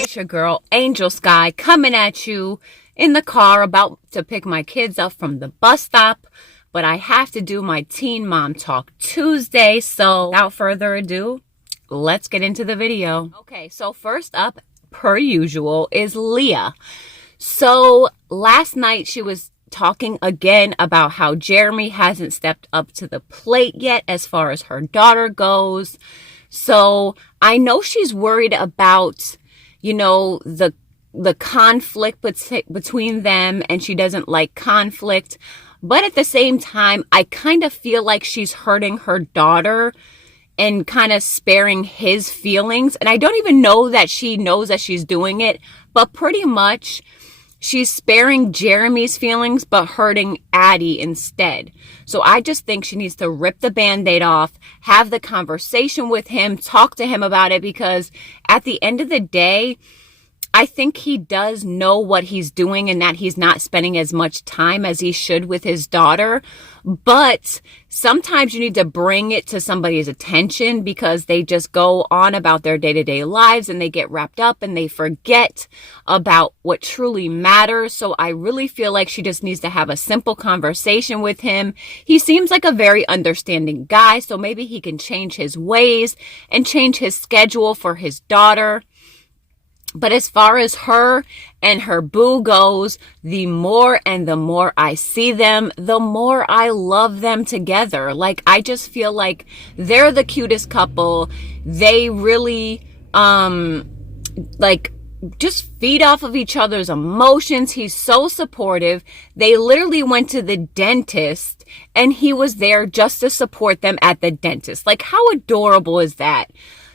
It's your girl, Angel Sky, coming at you in the car about to pick my kids up from the bus stop. But I have to do my Teen Mom Talk Tuesday. So without further ado, let's get into the video. Okay, so first up, per usual, is Leah. So last night she was talking again about how Jeremy hasn't stepped up to the plate yet as far as her daughter goes. So I know she's worried about, you know, the conflict between them, and she doesn't like conflict. But at the same time, I kind of feel like she's hurting her daughter and kind of sparing his feelings. And I don't even know that she knows that she's doing it, but pretty much she's sparing Jeremy's feelings, but hurting Addie instead. So I just think she needs to rip the Band-Aid off, have the conversation with him, talk to him about it, because at the end of the day, I think he does know what he's doing and that he's not spending as much time as he should with his daughter. But sometimes you need to bring it to somebody's attention because they just go on about their day-to-day lives and they get wrapped up and they forget about what truly matters. So I really feel like she just needs to have a simple conversation with him. He seems like a very understanding guy, so maybe he can change his ways and change his schedule for his daughter. But as far as her and her boo goes, the more and the more I see them, the more I love them together. Like, I just feel like they're the cutest couple. They really, just feed off of each other's emotions. He's so supportive. They literally went to the dentist and he was there just to support them at the dentist. Like, how adorable is that?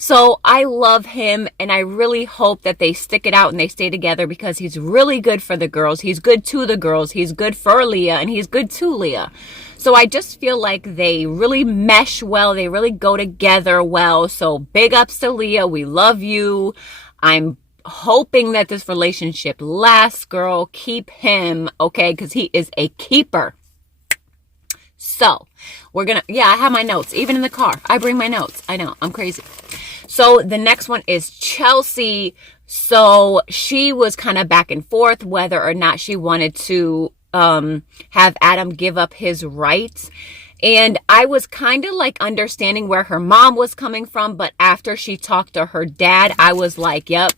So I love him, and I really hope that they stick it out and they stay together because he's really good for the girls. He's good to the girls. He's good for Leah, and he's good to Leah. So I just feel like they really mesh well. They really go together well. So big ups to Leah. We love you. I'm hoping that this relationship lasts, girl. Keep him, okay? Because he is a keeper. So we're going to, I have my notes, even in the car. I bring my notes. I know, I'm crazy. So the next one is Chelsea. So she was kind of back and forth whether or not she wanted to have Adam give up his rights. And I was kind of like understanding where her mom was coming from. But after she talked to her dad, I was like, yep.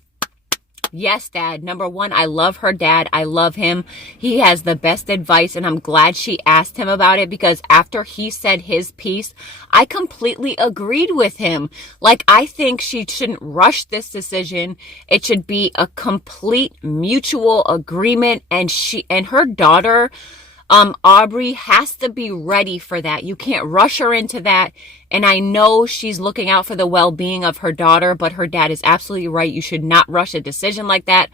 Yes, Dad. Number one, I love her dad. I love him. He has the best advice, and I'm glad she asked him about it because after he said his piece, I completely agreed with him. Like, I think she shouldn't rush this decision. It should be a complete mutual agreement, and she and her daughter, Aubrey, has to be ready for that. You can't rush her into that. And I know she's looking out for the well-being of her daughter, but her dad is absolutely right. You should not rush a decision like that.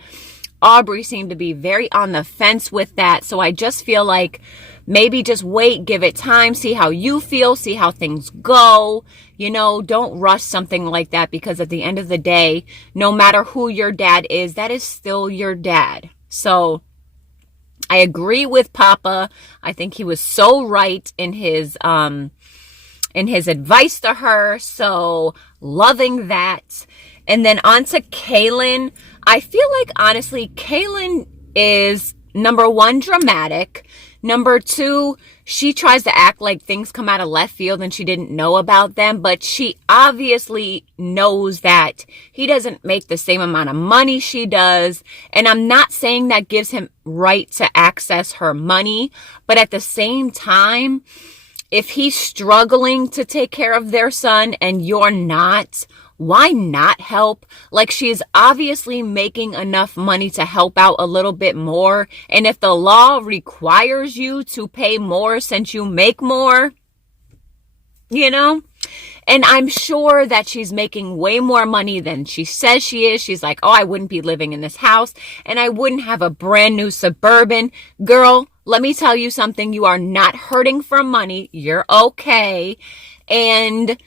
Aubrey seemed to be very on the fence with that. So I just feel like maybe just wait, give it time, see how you feel, see how things go. You know, don't rush something like that because at the end of the day, no matter who your dad is, that is still your dad. So I agree with Papa. I think he was so right in his advice to her. So loving that. And then on to Kailyn. I feel like honestly, Kailyn is number one, dramatic. Number two, she tries to act like things come out of left field and she didn't know about them, but she obviously knows that he doesn't make the same amount of money she does. And I'm not saying that gives him right to access her money, but at the same time, if he's struggling to take care of their son and you're not, why not help? Like, she's obviously making enough money to help out a little bit more. And if the law requires you to pay more since you make more, you know, and I'm sure that she's making way more money than she says she is. She's like, oh, I wouldn't be living in this house and I wouldn't have a brand new Suburban. Girl, let me tell you something. You are not hurting for money. You're okay. And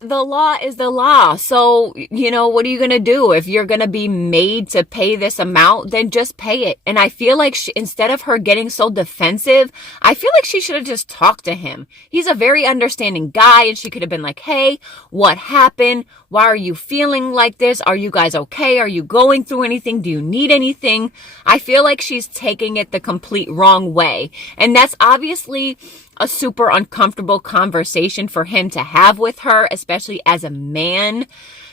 the law is the law. So, what are you going to do? If you're going to be made to pay this amount, then just pay it. And I feel like instead of her getting so defensive, I feel like she should have just talked to him. He's a very understanding guy, and she could have been like, hey, what happened? Why are you feeling like this? Are you guys okay? Are you going through anything? Do you need anything? I feel like she's taking it the complete wrong way. And that's obviously a super uncomfortable conversation for him to have with her, especially as a man.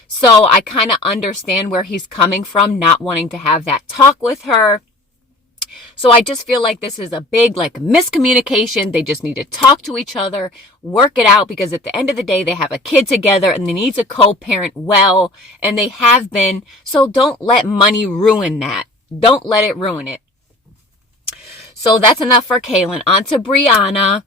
So I kind of understand where he's coming from, not wanting to have that talk with her. So I just feel like this is a big miscommunication. They just need to talk to each other, work it out, because at the end of the day, they have a kid together and they need to co-parent well, and they have been. So don't let money ruin that. Don't let it ruin it. So that's enough for Kailyn. On to Briana.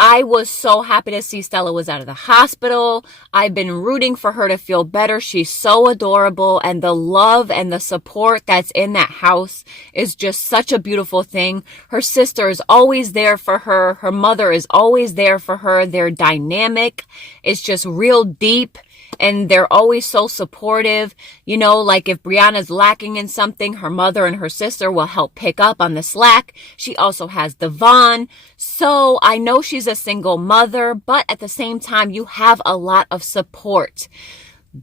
I was so happy to see Stella was out of the hospital. I've been rooting for her to feel better. She's so adorable, and the love and the support that's in that house is just such a beautiful thing. Her sister is always there for her. Her mother is always there for her. Their dynamic is just real deep. And they're always so supportive. Like if Brianna's lacking in something, her mother and her sister will help pick up on the slack. She also has Devon. So I know she's a single mother, but at the same time, you have a lot of support.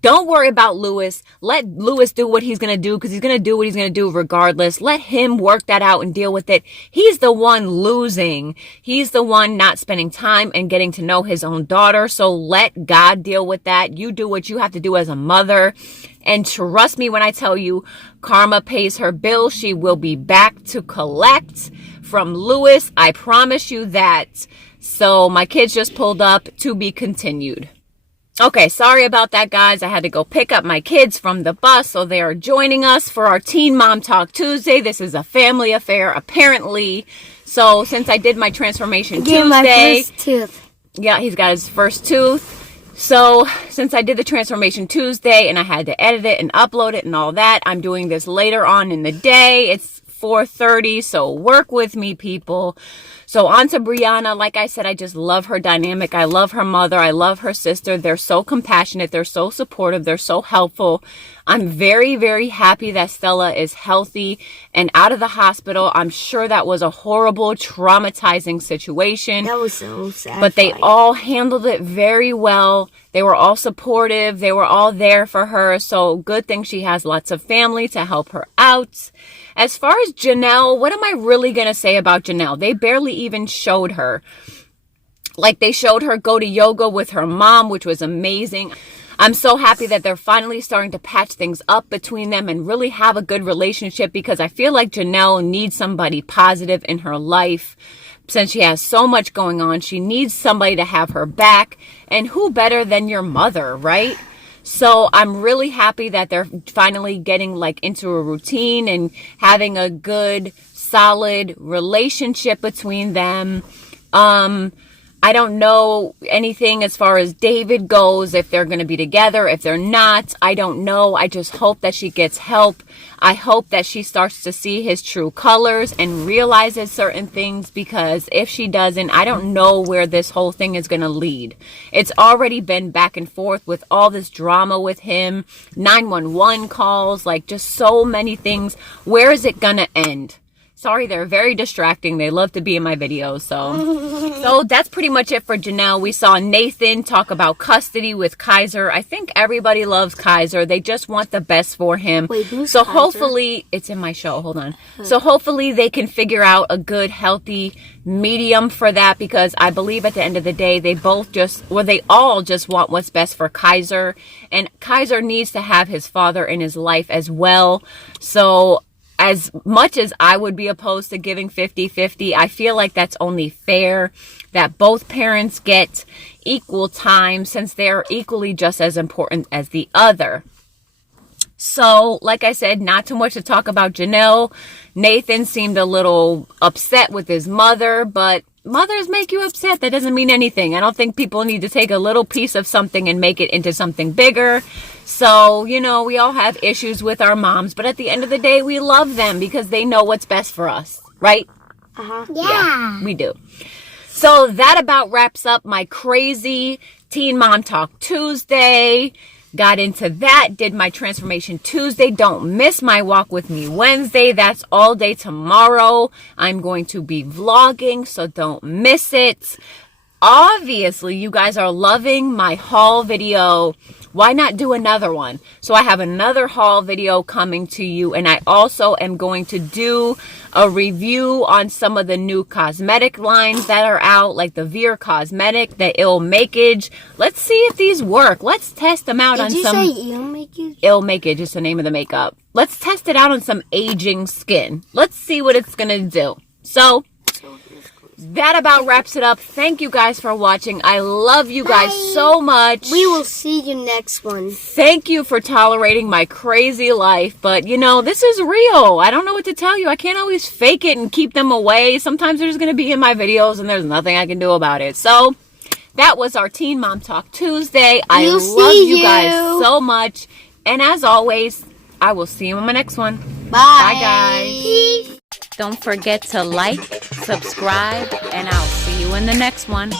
Don't worry about Lewis. Let Lewis do what he's going to do, because he's going to do what he's going to do regardless. Let him work that out and deal with it. He's the one losing. He's the one not spending time and getting to know his own daughter. So let God deal with that. You do what you have to do as a mother. And trust me when I tell you, karma pays her bill. She will be back to collect from Lewis. I promise you that. So my kids just pulled up, to be continued. Okay, sorry about that, guys. I had to go pick up my kids from the bus, so they are joining us for our Teen Mom Talk Tuesday. This is a family affair, apparently. So since I did my transformation Tuesday, my first tooth. Yeah, he's got his first tooth. So since I did the transformation Tuesday and I had to edit it and upload it and all that, I'm doing this later on in the day. It's 4:30, so work with me, people. So on to Briana. Like I said, I just love her dynamic. I love her mother. I love her sister. They're so compassionate. They're so supportive. They're so helpful. I'm very, very happy that Stella is healthy and out of the hospital. I'm sure that was a horrible, traumatizing situation. That was so sad. But they all handled it very well. They were all supportive. They were all there for her. So good thing she has lots of family to help her out. As far as Janelle, what am I really going to say about Janelle? They barely even showed her. They showed her go to yoga with her mom, which was amazing. I'm so happy that they're finally starting to patch things up between them and really have a good relationship, because I feel like Janelle needs somebody positive in her life. Since she has so much going on, she needs somebody to have her back. And who better than your mother, right? So I'm really happy that they're finally getting into a routine and having a good, solid relationship between them. I don't know anything as far as David goes, if they're going to be together, if they're not. I don't know. I just hope that she gets help. I hope that she starts to see his true colors and realizes certain things, because if she doesn't, I don't know where this whole thing is going to lead. It's already been back and forth with all this drama with him, 911 calls, just so many things. Where is it going to end? Sorry, they're very distracting. They love to be in my videos. So that's pretty much it for Janelle. We saw Nathan talk about custody with Kaiser. I think everybody loves Kaiser. They just want the best for him. Wait, who's so Kaiser? Hopefully, it's in my show. Hold on. So hopefully they can figure out a good, healthy medium for that, because I believe at the end of the day, they all just want what's best for Kaiser. And Kaiser needs to have his father in his life as well. So as much as I would be opposed to giving 50-50, I feel like that's only fair that both parents get equal time, since they're equally just as important as the other. So, like I said, not too much to talk about Janelle. Nathan seemed a little upset with his mother, but mothers make you upset. That doesn't mean anything. I don't think people need to take a little piece of something and make it into something bigger. So, we all have issues with our moms, but at the end of the day, we love them because they know what's best for us, right? Uh-huh. Yeah, we do. So that about wraps up my crazy Teen Mom Talk Tuesday. Got into that, did my Transformation Tuesday. Don't miss my Walk With Me Wednesday. That's all day tomorrow. I'm going to be vlogging, so don't miss it. Obviously, you guys are loving my haul video. Why not do another one? So I have another haul video coming to you, and I also am going to do a review on some of the new cosmetic lines that are out, like the Veer Cosmetic, the Ill Makeage. Let's see if these work. Let's test them out on some... Did you say Ill Makeage? Ill Makeage is the name of the makeup. Let's test it out on some aging skin. Let's see what it's gonna do. So... that about wraps it up. Thank you guys for watching. I love you guys so much. We will see you next one. Thank you for tolerating my crazy life. But, you know, this is real. I don't know what to tell you. I can't always fake it and keep them away. Sometimes they're just going to be in my videos and there's nothing I can do about it. So, that was our Teen Mom Talk Tuesday. I love you guys so much. And as always, I will see you in my next one. Bye. Bye, guys. Don't forget to like, subscribe, and I'll see you in the next one.